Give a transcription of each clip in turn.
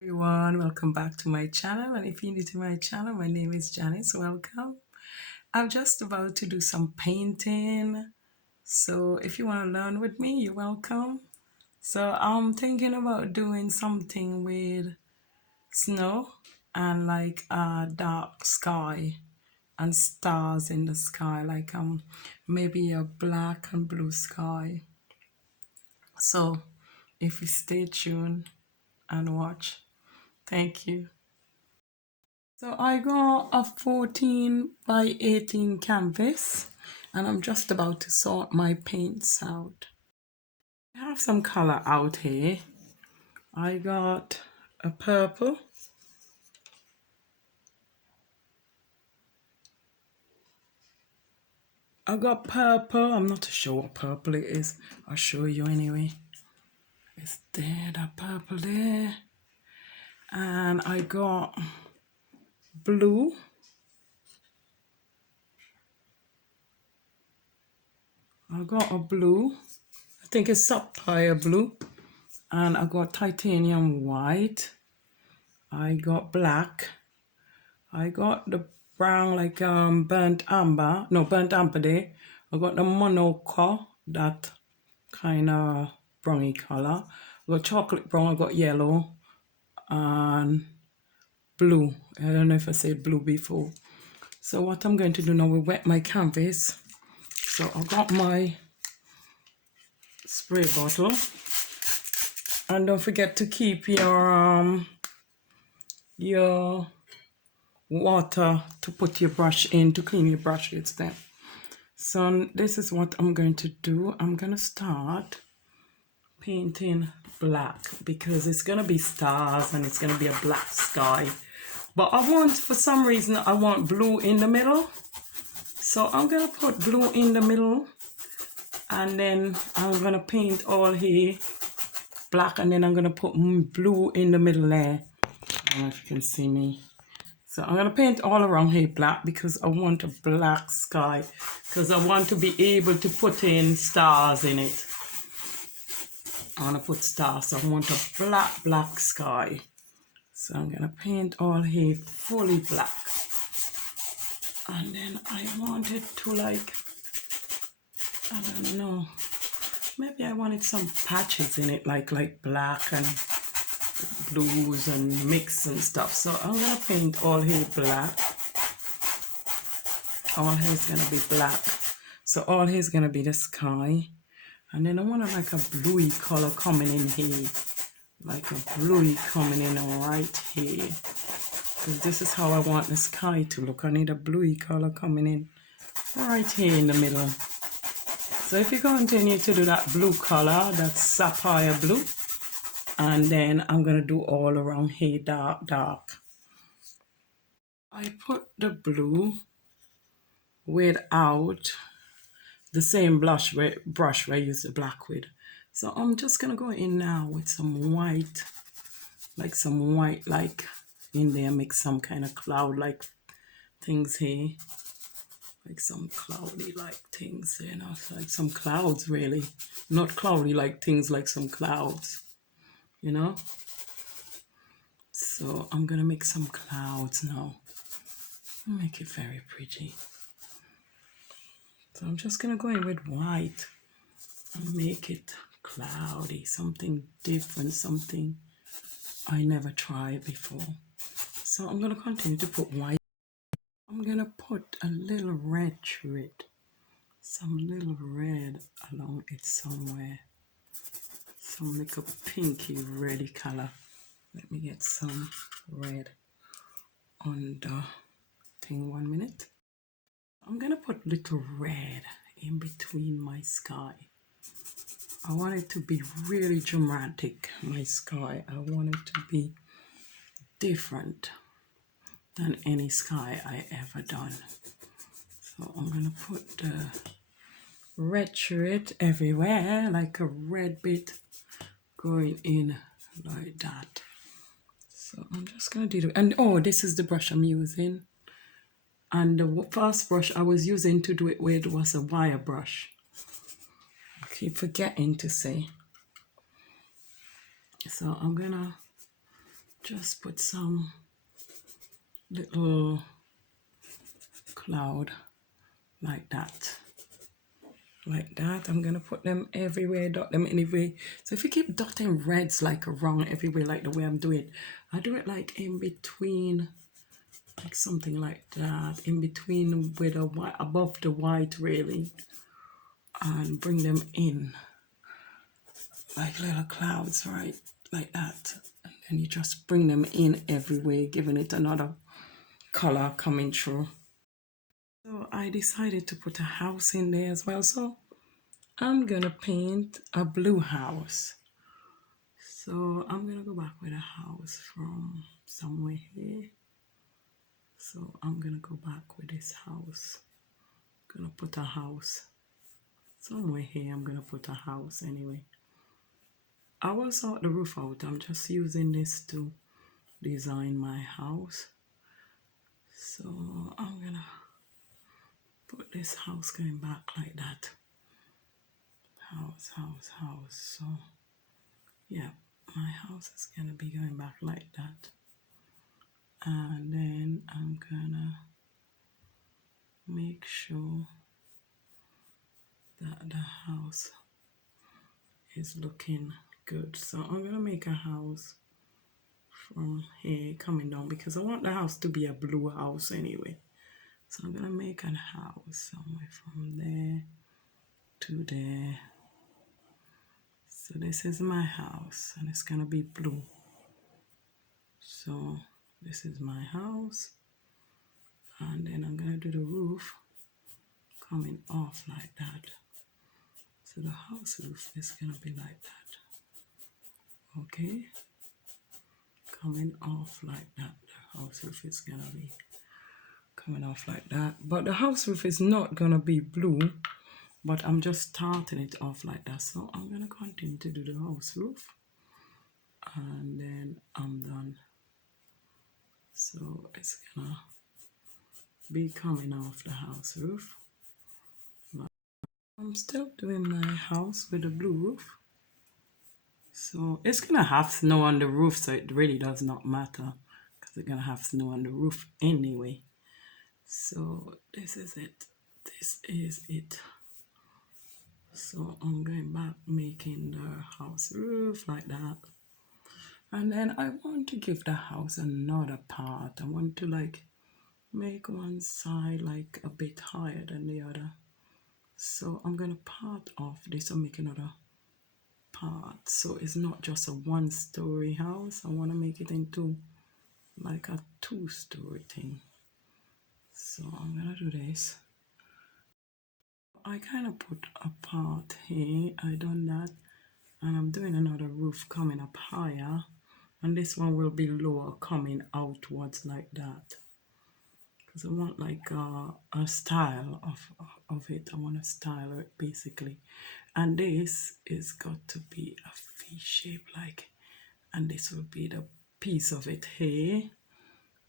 Everyone, welcome back to my channel. And if you're new to my channel, my name is Janice. Welcome. I'm just about to do some painting. So if you want to learn with me, you're welcome. So I'm thinking about doing something with snow and like a dark sky and stars in the sky, like maybe a black and blue sky. So if you stay tuned and watch, thank you. So I got a 14 by 18 canvas and I'm just about to sort my paints out. I have some color out here. I got a purple. I got purple. I'm not sure what purple it is. I'll show you anyway. It's there, that purple there. And I got blue. I got a blue. I think it's sapphire blue. And I got titanium white. I got black. I got the brown like burnt amber. No, burnt amber there. I got the monoco, that kind of browny color. I got chocolate brown, I got yellow and blue. I don't know if I said blue before. So what I'm going to do now, we wet my canvas. So I got my spray bottle. And don't forget to keep your water to put your brush in, to clean your brushes then. So this is what I'm going to do. I'm going to start painting black because it's going to be stars and it's going to be a black sky. But I want, for some reason, I want blue in the middle. So I'm going to put blue in the middle and then I'm going to paint all here black and then I'm going to put blue in the middle there. I don't know if you can see me. So I'm going to paint all around here black because I want a black sky because I want to be able to put in stars in it. I want to put stars, so I want a black sky. So I'm going to paint all here fully black. And then I want it to like, I don't know, maybe I wanted some patches in it like black and blues and mix and stuff. So I'm going to paint all here black. All here is going to be black. So all here is going to be the sky. And then I want like a bluey color coming in here. Like a bluey coming in right here. Because this is how I want the sky to look. I need a bluey color coming in right here in the middle. So if you continue to do that blue color, that's sapphire blue. And then I'm going to do all around here dark. I put the blue without the same brush where I use the black with. So I'm just going to go in now with some white, like some white like in there, make some kind of cloud like things here. Like some cloudy like things, you know, like some clouds really. Not cloudy like things, like some clouds, you know. So I'm going to make some clouds now. Make it very pretty. So I'm just going to go in with white and make it cloudy, something different, something I never tried before. So I'm going to continue to put white. I'm going to put a little red through it. Some little red along it somewhere. Some like a pinky reddy color. Let me get some red on the thing 1 minute. I'm going to put little red in between my sky. I want it to be really dramatic, my sky. I want it to be different than any sky I ever done. So I'm going to put the red through it everywhere, like a red bit going in like that. So I'm just going to do it. And oh, this is the brush I'm using. And the first brush I was using to do it with was a wire brush. I keep forgetting to say. So I'm going to just put some little cloud like that. Like that. I'm gonna put them everywhere, dot them anyway. So if you keep dotting reds like around everywhere, like the way I'm doing, I do it like in between, like something like that, in between with a white, above the white really, and bring them in like little clouds, right? Like that. And then you just bring them in everywhere, giving it another color coming through. So I decided to put a house in there as well. So I'm gonna paint a blue house. So I'm gonna go back with a house from somewhere here. So I'm gonna go back with this house. Gonna put a house somewhere here. I'm gonna put a house anyway. I will sort the roof out. I'm just using this to design my house. So I'm gonna put this house going back like that. House, house, house. So yeah, my house is gonna be going back like that. And then I'm gonna make sure that the house is looking good. So I'm gonna make a house from here coming down because I want the house to be a blue house anyway. So I'm gonna make a house somewhere from there to there. So this is my house and it's gonna be blue. So this is my house, and then I'm gonna do the roof coming off like that. So the house roof is gonna be like that. Okay, coming off like that. The house roof is gonna be coming off like that. But the house roof is not gonna be blue, but I'm just starting it off like that. So I'm gonna continue to do the house roof, and then I'm done. So it's gonna be coming off the house roof. I'm still doing my house with a blue roof. So it's gonna have snow on the roof, so it really does not matter because it's gonna have snow on the roof anyway. So this is it. This is it. So I'm going back making the house roof like that. And then I want to give the house another part. I want to like make one side like a bit higher than the other. So I'm gonna part off this and make another part. So it's not just a one-story house. I want to make it into like a two-story thing. So I'm gonna do this. I kind of put a part here. I done that, and I'm doing another roof coming up higher, and this one will be lower coming outwards like that. Because I want like a style of it. I want to style it basically, and this is got to be a V shape like, and this will be the piece of it here,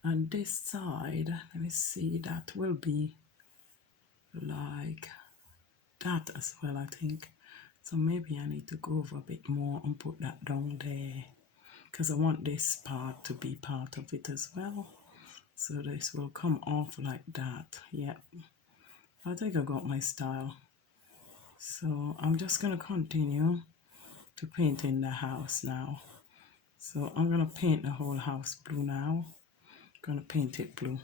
and this side, let me see, that will be like that as well, I think. So maybe I need to go over a bit more and put that down there because I want this part to be part of it as well. So this will come off like that. Yep, I think I got my style. So I'm just gonna continue to paint in the house now. So I'm gonna paint the whole house blue now. I'm gonna paint it blue.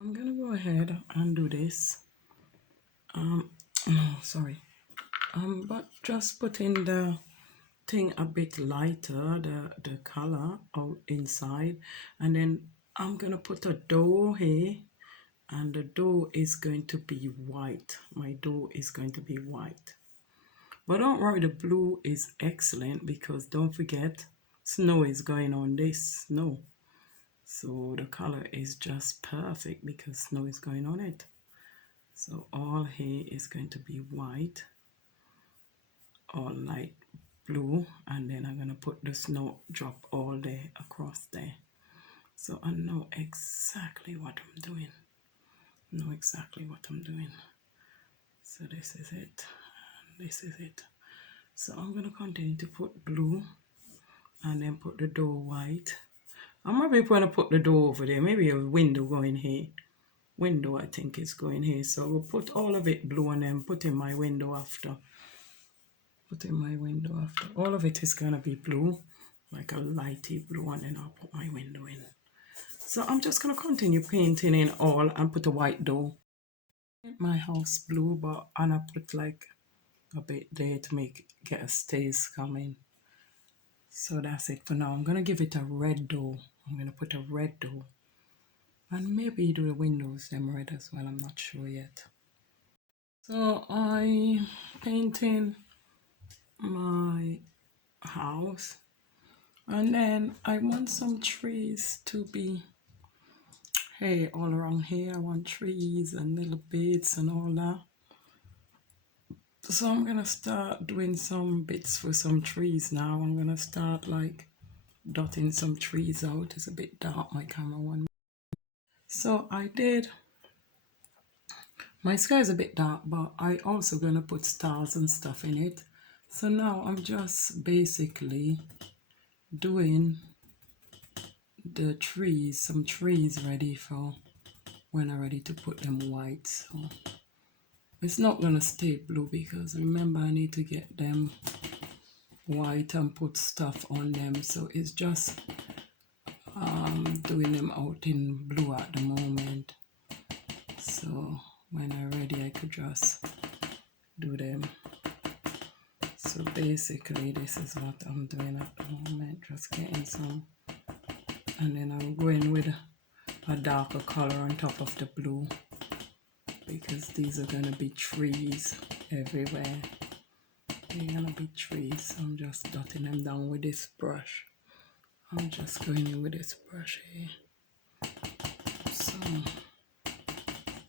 I'm gonna go ahead and do this. No, sorry. But just put in the thing a bit lighter, the color out inside, and then I'm gonna put a door here, and the door is going to be white. My door is going to be white. But don't worry, the blue is excellent because don't forget, snow is going on this snow. So the color is just perfect because snow is going on it. So all here is going to be white or light blue, and then I'm gonna put the snow drop all there across there. So I know exactly what I'm doing. Know exactly what I'm doing. So this is it, and this is it. So I'm gonna continue to put blue and then put the door white. I'm maybe going to put the door over there, maybe a window going here. Window I think is going here, so we'll put all of it blue and then put in my window after. Put in my window after. All of it is going to be blue, like a lighty blue, and then I'll put my window in. So I'm just going to continue painting in all and put a white door. My house blue, and I put like a bit there to get a stays coming. So that's it for now. I'm going to give it a red door. I'm going to put a red door. And maybe do the windows them red as well. I'm not sure yet. So I painting my house. And then I want some trees to be, hey, all around here. I want trees and little bits and all that. So I'm going to start doing some bits for some trees now. I'm going to start like dotting some trees out. It's a bit dark, my camera one. So I did. My sky is a bit dark, but I also going to put stars and stuff in it. So now I'm just basically doing the trees, some trees ready for when I'm ready to put them white. So it's not going to stay blue because remember I need to get them white and put stuff on them. So it's just doing them out in blue at the moment. So when I'm ready I could just do them. So basically this is what I'm doing at the moment, just getting some, and then I'm going with a darker color on top of the blue because these are going to be trees everywhere. They're going to be trees, so I'm just dotting them down with this brush. I'm just going in with this brush here. So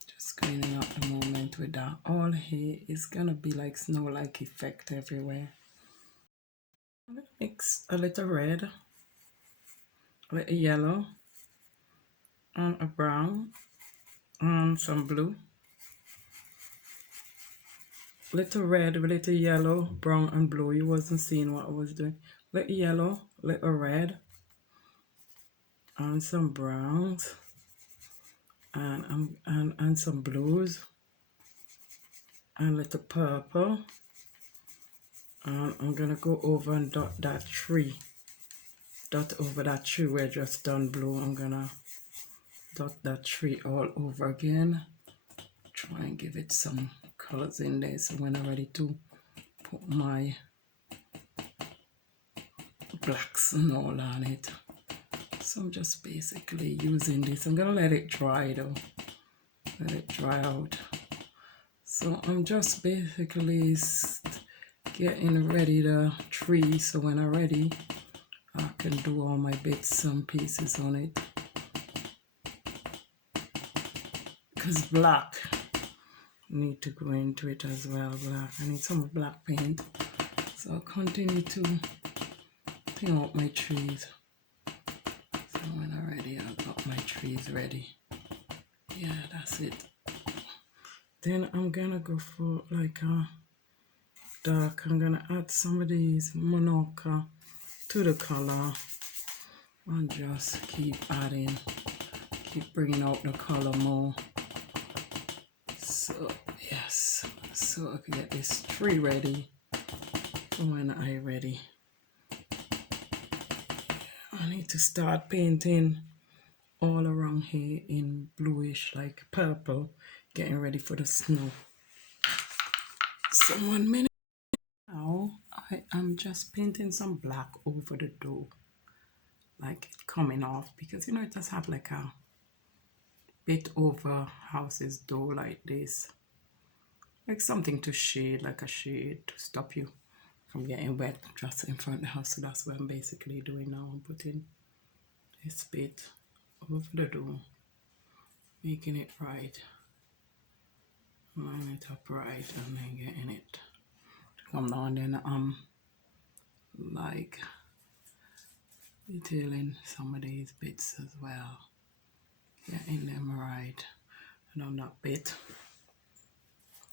just going in at the moment with that. All here is going to be like snow-like effect everywhere. I'm going to mix a little red, a little yellow, and a brown, and some blue. Little red, little yellow, brown, and blue. You wasn't seeing what I was doing. Little yellow, little red, and some browns, and some blues, and little purple. And I'm gonna go over and dot that tree. Dot over that tree where I just done blue. I'm gonna dot that tree all over again. Try and give it some colors in there so when I'm ready to put my blacks and all on it. So I'm just basically using this. I'm gonna let it dry though. Let it dry out. So I'm just basically getting ready the tree so when I'm ready I can do all my bits and pieces on it. Because black need to go into it as well. Black. I need some black paint. So I'll continue to clean out my trees. So when I'm ready, I've got my trees ready. Yeah, that's it. Then I'm gonna go for like a dark. I'm gonna add some of these Monoka to the color and just keep adding, keep bringing out the color more. So yes, so I can get this tree ready for when I'm ready. I need to start painting all around here in bluish, like purple, getting ready for the snow. So 1 minute. Now I am just painting some black over the door, like it coming off, because you know it does have like a bit over house's door like this, like something to shade, like a shade to stop you from getting wet just in front of the house. So that's what I'm basically doing now. I'm putting this bit over the door, making it right, line it up right, and then getting it to come down. Then I'm like detailing some of these bits as well, getting them right and on that bit.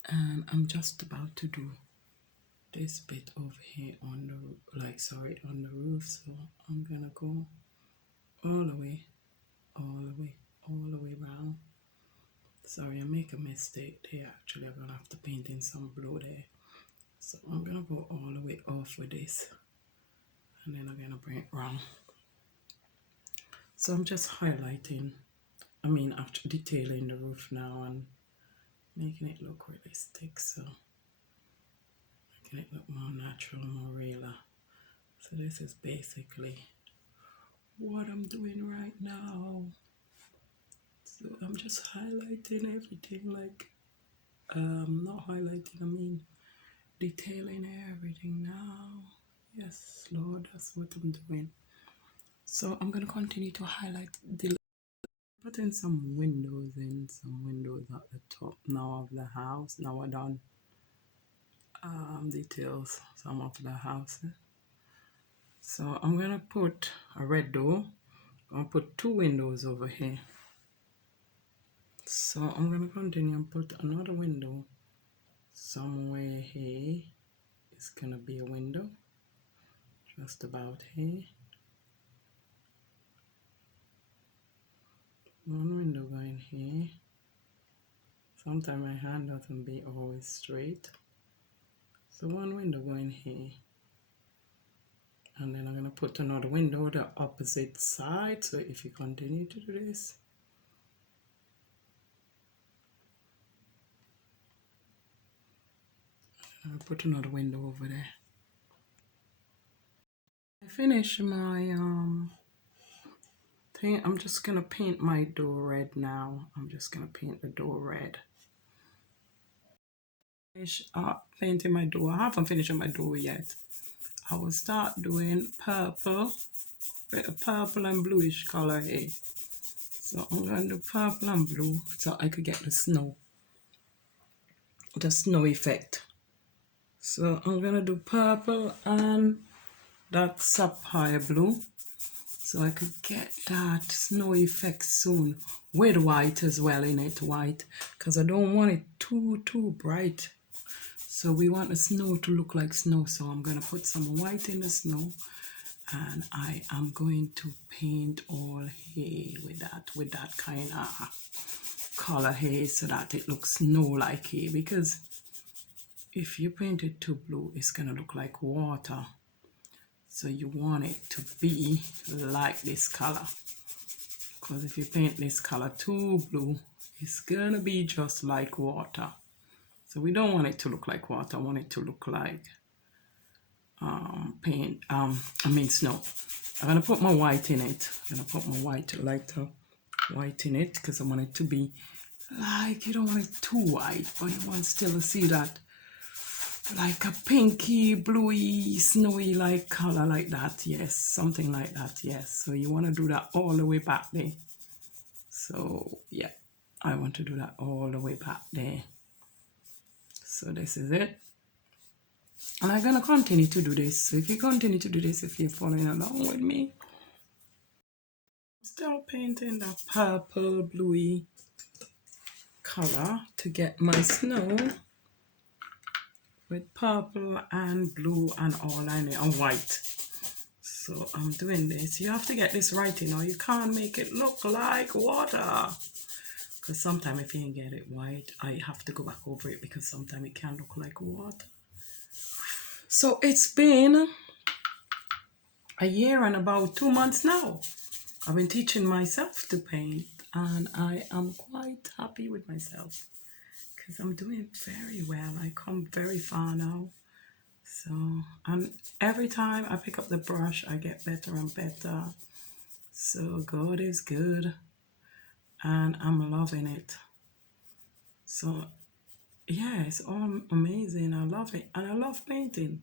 And I'm just about to do this bit over here on the, like, sorry, on the roof. So I'm gonna go all the way, all the way, all the way around. Sorry, I make a mistake there. Actually, I'm gonna have to paint in some blue there. So I'm gonna go all the way off with this, and then I'm gonna bring it round. So I'm just highlighting, I mean, after detailing the roof now and making it look realistic. So making it look more natural, more real. So this is basically what I'm doing right now. So I'm just highlighting everything, like, not highlighting, I mean detailing everything now. Yes, Lord, that's what I'm doing. So I'm going to continue to highlight the, putting some windows in, some windows at the top now of the house. Now we're done details some of the house. So I'm going to put a red door. I'm going to put 2 windows over here. So I'm going to continue and put another window somewhere here. It's going to be a window just about here. One window going here. Sometimes my hand doesn't be always straight. So one window going here. And then I'm going to put another window the opposite side. So if you continue to do this, I'll put another window over there. I finish my thing. I'm just going to paint my door red now. I'm just going to paint the door red. Finish painting my door. I haven't finished my door yet. I will start doing purple, purple and bluish color here. So I'm going to do purple and blue so I could get the snow effect. So I'm going to do purple and that sapphire blue so I could get that snow effect soon with white as well in it, white, because I don't want it too bright. So we want the snow to look like snow. So I'm going to put some white in the snow, and I am going to paint all here with that kind of color here so that it looks snow-like here, because if you paint it too blue, it's going to look like water. So you want it to be like this color, because if you paint this color too blue, it's going to be just like water. So we don't want it to look like water. I want it to look like snow. I'm going to put my white in it. I'm going to put my lighter white in it, because I want it to be like, you don't want it too white, but you want still to see that like a pinky, bluey, snowy like color like that. Yes, something like that. Yes, so you want to do that all the way back there. So yeah, I want to do that all the way back there. So this is it. And I'm going to continue to do this. So if you continue to do this, if you're following along with me, I'm still painting that purple, bluey color to get my snow with purple and blue and all in it, and white. So I'm doing this. You have to get this right, you know. You can't make it look like water. Because sometimes if you ain't get it white, I have to go back over it, because sometimes it can look like water. So it's been a year and about 2 months now. I've been teaching myself to paint, and I am quite happy with myself, because I'm doing very well. I come very far now. So, and every time I pick up the brush, I get better and better. So God is good, and I'm loving it. So yeah, it's all amazing. I love it, and I love painting.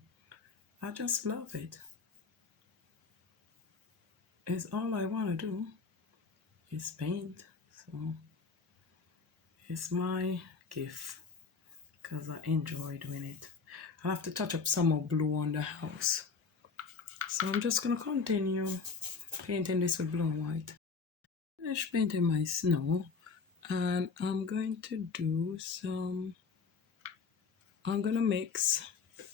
I just love it. It's all I want to do is paint. So it's my gift, because I enjoy doing it. I have to touch up some more blue on the house. So I'm just going to continue painting this with blue and white. Finish painting my snow, and I'm going to do some, I'm going to mix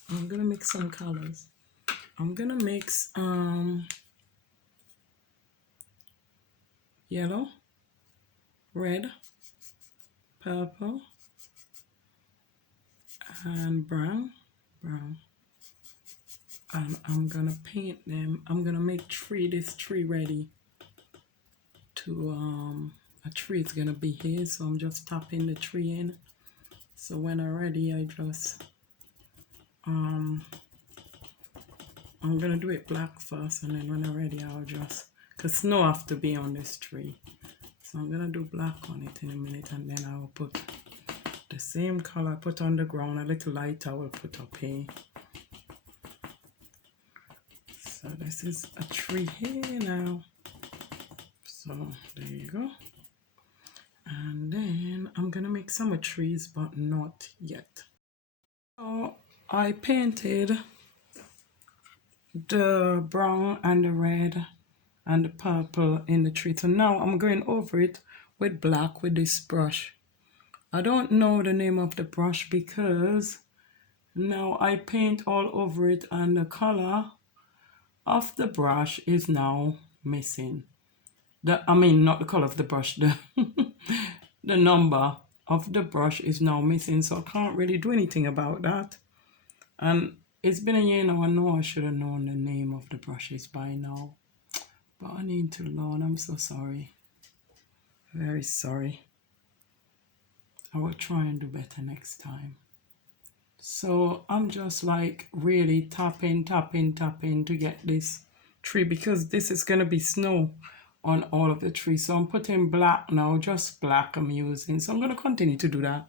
I'm gonna mix some colors. I'm gonna mix yellow, red, purple, and brown. And I'm gonna paint them. I'm gonna make this tree ready to a tree is gonna be here, so I'm just tapping the tree in. So when I'm ready, I just I'm gonna do it black first, and then when I'm ready, I'll just, because snow have to be on this tree, so I'm gonna do black on it in a minute, and then I will put the same color I put on the ground, a little light I will put up here. So this is a tree here now. So there you go. And then I'm gonna make some more trees, but not yet. So I painted the brown and the red and the purple in the tree. So now I'm going over it with black with this brush. I don't know the name of the brush because now I paint all over it and the color of the brush is now missing. Not the color of the brush, the the number of the brush is now missing, so I can't really do anything about that. And it's been a year now. I know I should have known the name of the brushes by now, but I need to learn. I'm so sorry. Very sorry. I will try and do better next time. So I'm just like really tapping to get this tree, because this is going to be snow on all of the trees. So I'm putting black now, just black I'm using. So I'm going to continue to do that.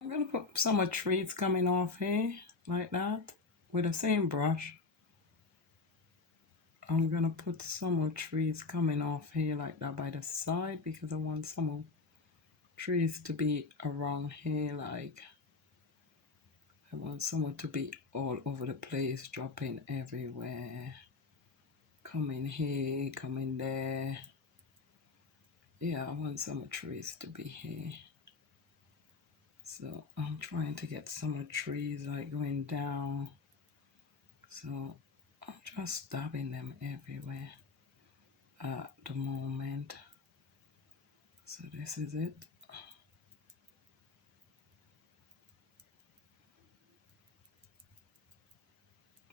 I'm going to put some more trees coming off here like that with the same brush. I'm going to put some more trees coming off here like that by the side, because I want some more trees to be around here. Like I want someone to be all over the place, dropping everywhere. Coming here, coming there. Yeah, I want some trees to be here. So I'm trying to get some trees like going down. So I'm just dabbing them everywhere at the moment. So this is it.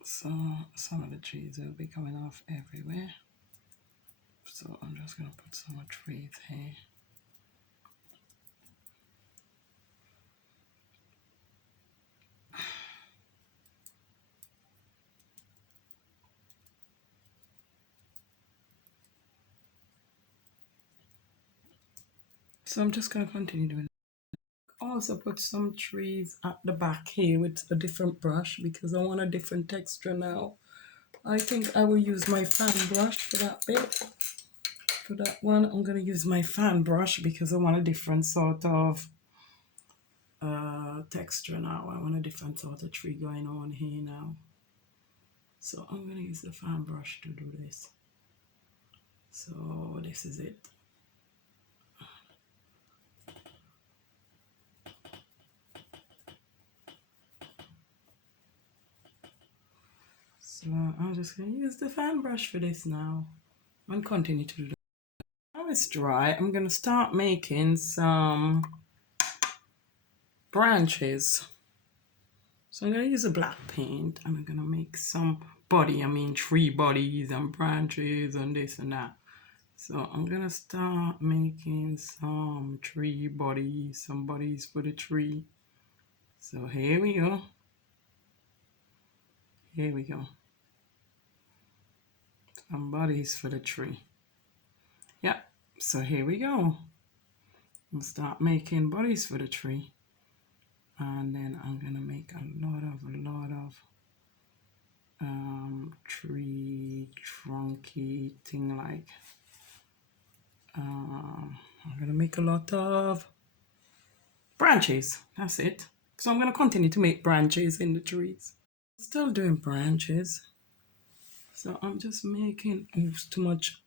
So some of the trees will be coming off everywhere. So I'm just going to put some more trees here. So I'm just going to continue doing. Also put some trees at the back here with a different brush, because I want a different texture now. I think I will use my fan brush for that bit. For that one, I'm going to use my fan brush because I want a different sort of texture now. I want a different sort of tree going on here now. So I'm going to use the fan brush to do this. So this is it. So I'm just going to use the fan brush for this now and continue to do that. Now it's dry, I'm going to start making some branches. So I'm going to use a black paint and I'm going to make some tree bodies and branches and this and that. So I'm going to start making some tree bodies, some bodies for the tree. So here we go. Here we go. Some bodies for the tree. Yeah, so here we go. I'll start making bodies for the tree. And then I'm going to make a lot of tree trunky thing like I'm going to make a lot of branches. That's it. So I'm going to continue to make branches in the trees. Still doing branches. So I'm just making too much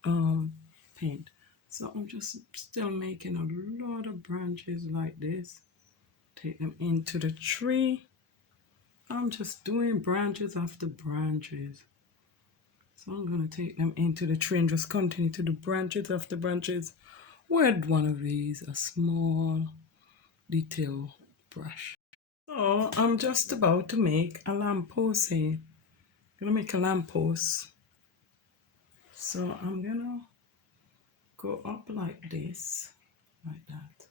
paint. So I'm just still making a lot of branches like this take them into the tree. I'm just doing branches after branches. So I'm going to take them into the tree and just continue to do branches after branches with one of these, a small detail brush. So I'm just about to make a lamppost here. I'm going to make a lamppost. So I'm going to go up like this, like that.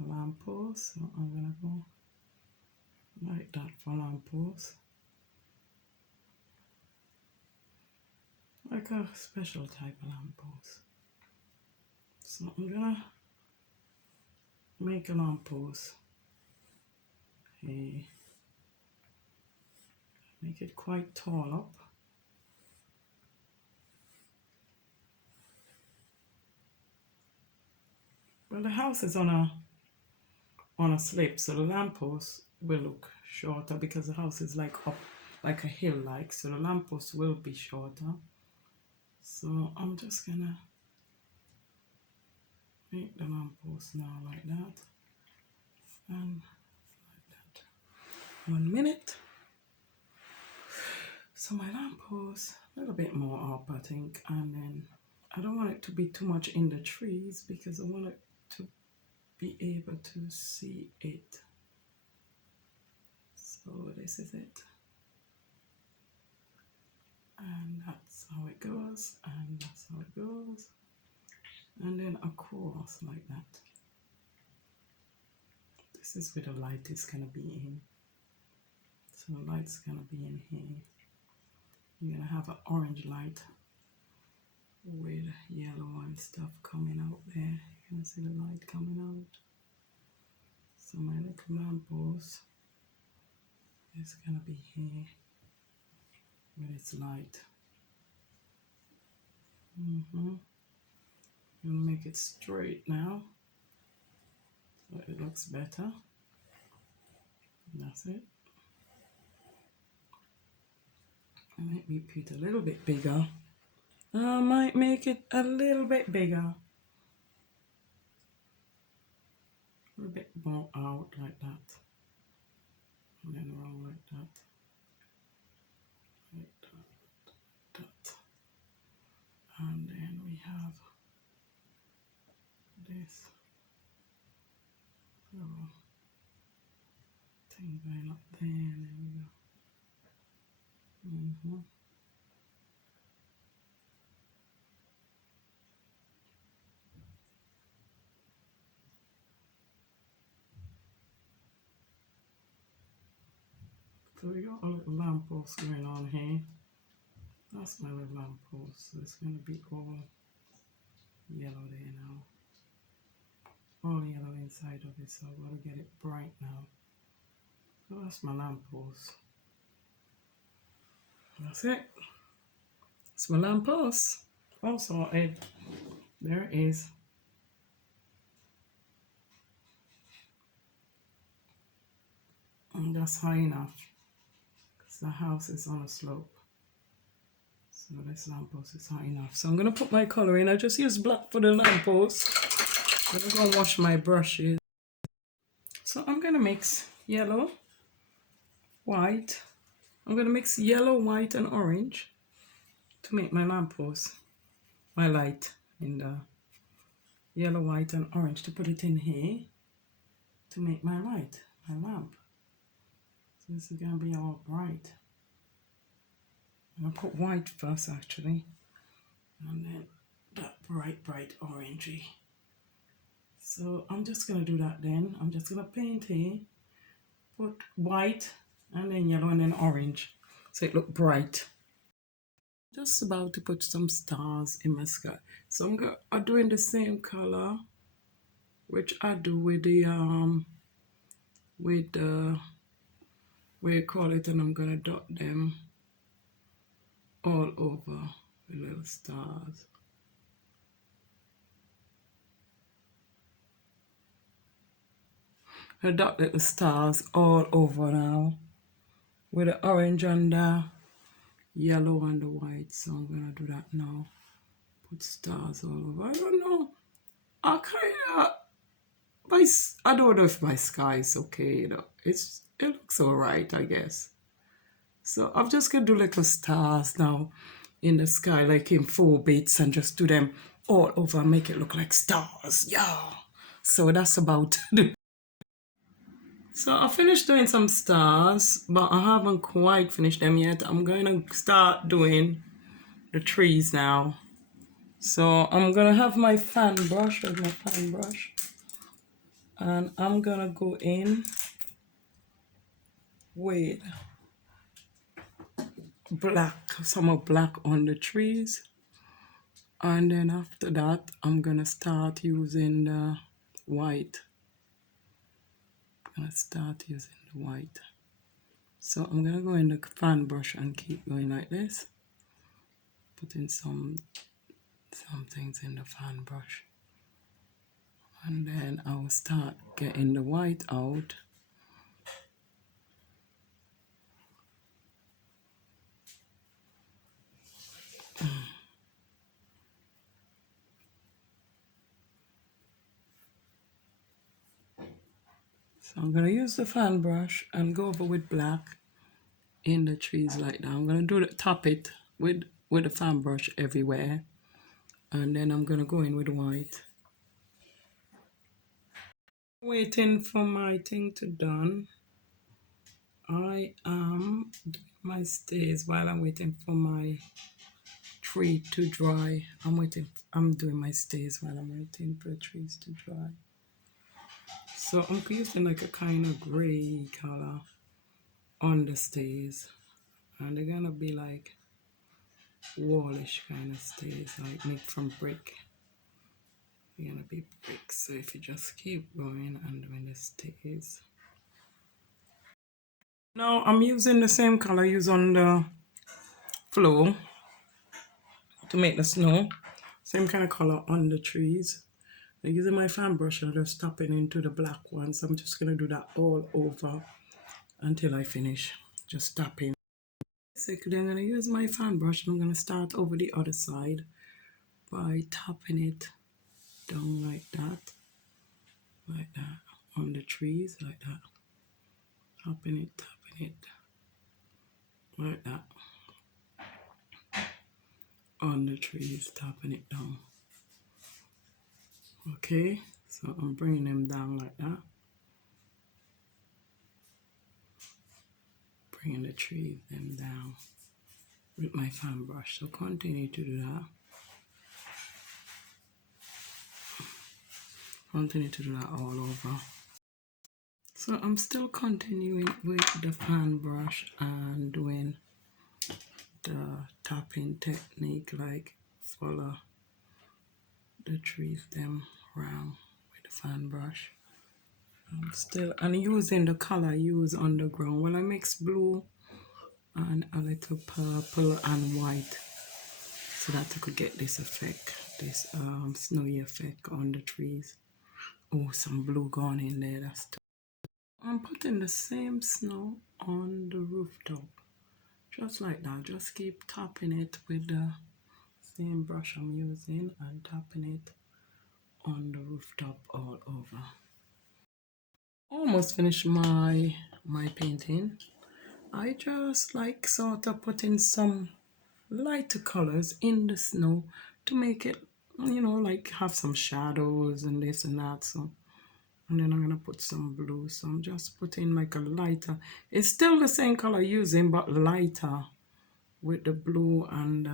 A lamppost. So I'm going to go like that for lamppost. Like a special type of lamppost. So I'm gonna make a lamppost here. Make it quite tall up. Well, the house is on a slope, so the lamppost will look shorter because the house is like up like a hill like, so the lamppost will be shorter. So I'm just gonna make the lamppost now like that and like that. 1 minute. So my lamppost a little bit more up, I think, and then I don't want it to be too much in the trees because I want it to be able to see it. So this is it, and that's how it goes, and that's how it goes, and then across like that. This is where the light is gonna be in. So the light's gonna be in here. You're gonna have an orange light with yellow and stuff coming out there. You're gonna see the light coming out. So my little lamppost is gonna be here with its light. I'm gonna make it straight now so it looks better. That's it. I might make it a little bit bigger. I might make it a little bit bigger. A bit more out like that. And then around like that. Like that. That. And then we have this little thing going up there, and there we go. So we got a little lamppost going on here. That's my little lamppost. So it's going to be all yellow there now. All yellow inside of it, so I've got to get it bright now. So that's my lamppost. That's it. It's my lamppost. All sorted. There it is. And that's high enough because the house is on a slope. So this lamppost is high enough. So I'm going to put my color in. I just use black for the lamppost. I'm going to go and wash my brushes. So I'm going to mix yellow, white. I'm going to mix yellow, white, and orange to make my lamppost, my light in the yellow, white, and orange, to put it in here to make my light, my lamp. So this is going to be all bright. I'll put white first actually, and then that bright orangey. So I'm just going to do that then. I'm just going to paint here, put white and then yellow and then orange so it look bright. Just about to put some stars in my sky. So I'm doing the same color which I do with the what you call it, and I'm gonna dot them all over with little stars. I dot little stars all over now with the orange and the yellow and the white. So I'm gonna do that now. Put stars all over. I don't know. I kind of I don't know if my sky is okay, you know. It looks alright, I guess. So I'm just gonna do little stars now in the sky, like in 4 bits, and just do them all over, make it look like stars. Yeah. So that's about it. So I finished doing some stars, but I haven't quite finished them yet. I'm gonna start doing the trees now. So I'm gonna have my fan brush with my fan brush, and I'm gonna go in with black, some of black on the trees, and then after that I'm gonna start using the white. I'm gonna start using the white. So I'm gonna go in the fan brush and keep going like this, putting some things in the fan brush, and then I will start getting the white out. So I'm gonna use the fan brush and go over with black in the trees like that. I'm gonna do the top it with the fan brush everywhere, and then I'm gonna go in with white. Waiting for my thing to done. I am doing my stays while I'm waiting for my tree to dry. I'm doing my stays while I'm waiting for the trees to dry. So I'm using like a kind of gray color on the stays, and they're gonna be like wallish kind of stays, like made from brick. They're gonna be bricks. So if you just keep going and doing the stays. Now I'm using the same color used on the floor to make the snow. Same kind of color on the trees. I'm using my fan brush and just tapping into the black ones. I'm just gonna do that all over until I finish. Just tapping. Basically, I'm gonna use my fan brush and I'm gonna start over the other side by tapping it down like that on the trees, like that. Tapping it like that on the trees, tapping it down. Okay, so I'm bringing them down like that, bringing the trees them down with my fan brush. So continue to do that. Continue to do that all over. So I'm still continuing with the fan brush and doing the tapping technique, like follow the trees them round with the fan brush. I'm still using the color I use on the ground. Well, I mix blue and a little purple and white so that I could get this effect, this snowy effect on the trees. Oh, some blue gone in there. That's too. I'm putting the same snow on the rooftop, just like that. Just keep tapping it with the same brush I'm using and tapping it on the rooftop all over. Almost finished my painting. I just like sort of putting some lighter colors in the snow to make it, you know, like have some shadows and this and that. So, and then I'm gonna put some blue. So I'm just putting like a lighter. It's still the same color using, but lighter with the blue and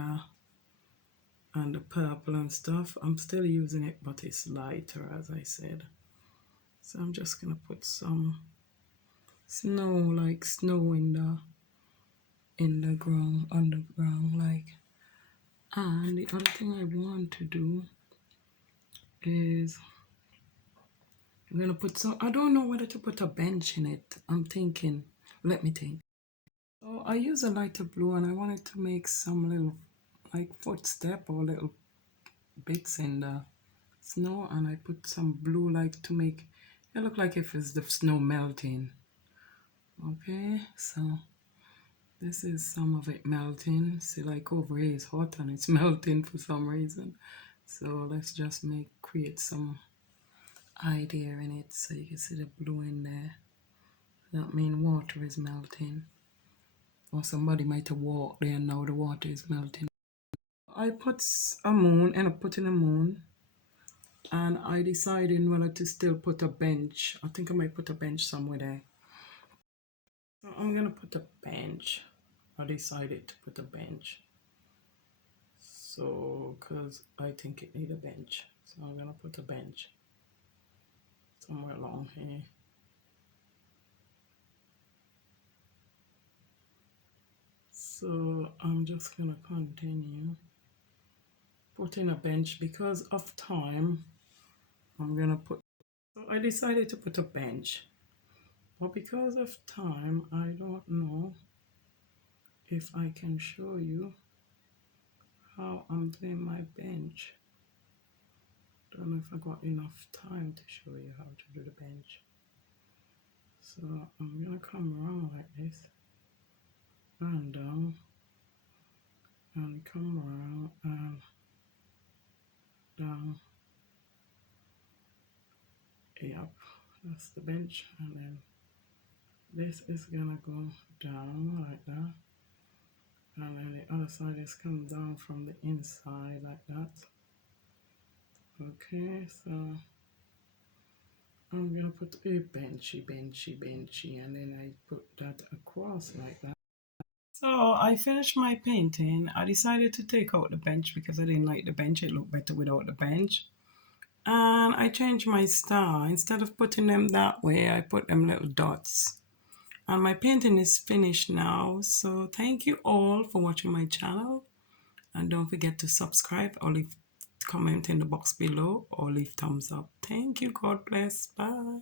the purple and stuff. I'm still using it, but it's lighter, as I said. So I'm just gonna put some snow, like snow in the ground, on the ground, like. And the other thing I want to do is I'm gonna put some. I don't know whether to put a bench in it. I'm thinking. Let me think. So I use a lighter blue, and I wanted to make some little like footstep or little bits in the snow, and I put some blue like to make it look like if it's the snow melting. Okay, so this is some of it melting. See, like over here it's hot and it's melting for some reason. So let's just create some idea in it, so you can see the blue in there. That means water is melting. Or somebody might have walked there and now the water is melting. I put a moon, end up putting a moon. And I decided whether to still put a bench. I think I might put a bench somewhere there. So I'm gonna put a bench. I decided to put a bench. So, cause I think it need a bench. So I'm gonna put a bench somewhere along here. So I'm just gonna continue putting a bench because of time. I'm gonna put, so I decided to put a bench, but because of time, I don't know if I can show you how I'm doing my bench. Don't know if I got enough time to show you how to do the bench. So I'm gonna come around like this and down and come around and down. Yep, that's the bench, and then this is gonna go down like that, and then the other side is come down from the inside like that. Okay, so I'm gonna put a benchy, and then I put that across like that. So I finished my painting. I decided to take out the bench because I didn't like the bench. It looked better without the bench. And I changed my style. Instead of putting them that way, I put them little dots. And my painting is finished now. So thank you all for watching my channel. And don't forget to subscribe or leave comment in the box below or leave thumbs up. Thank you. God bless. Bye.